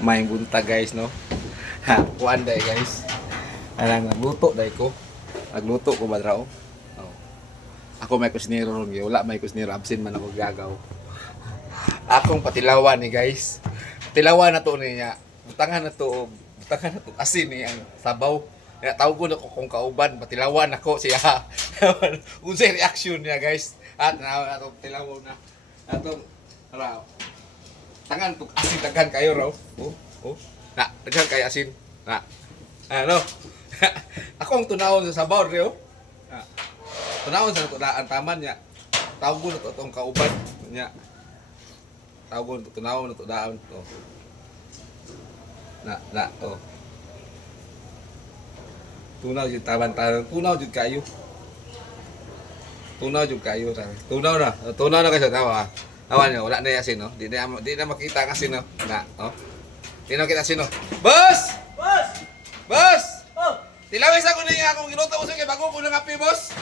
May bunta guys no. Ha, kuan day guys. Alang nagluto day ko. Nagluto ko ba raw? Oh. Ako may kusnero ron, wala may kusnero, absent man ako gagaw. Akong patilawan ni guys. Patilawan na to niya. Butangan na to, butangan na to asin ni ang sabaw. Kaya tawag ko na ko kung kauban, patilawan ako siya. Unsay reaction niya guys. At na atong tilaw na. Atong raw. Tangan to asin daghan kayo raw. Oh. Na, daghan kay asin. Na. Ano? Ako ang tunawon sa sabaw rio. Tunawon sa tudaan taman niya. Tawag ko na to tong kauban niya. Tawag ko na to tunawon na tudaan to. Na, oh. Tunaw jud taban-taban, tunaw jud kayo. Tunaw jud kayo ta. Tunaw na kayo tawa. Awan niyo, wala na yasin no. Di na makita kasi no. Na, oh. Di na kita sino. Boss! Boss! Boss! Oh! Tilawis ako niya akong ginuto ko kay bago ko nangapi, boss.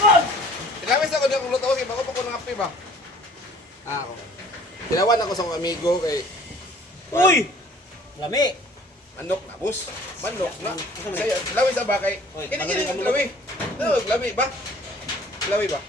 Boss! Tilawis ako niya akong luto ko kay bago ko nangapi ba. Ako. Tinawan ako sa akong amigo kay Uy! Lami! manok na, boss. Manok na. Kaya tilawis ba kay? Uy, Kini magaling ka mo. tilawi. Lami ba? Tilawi ba?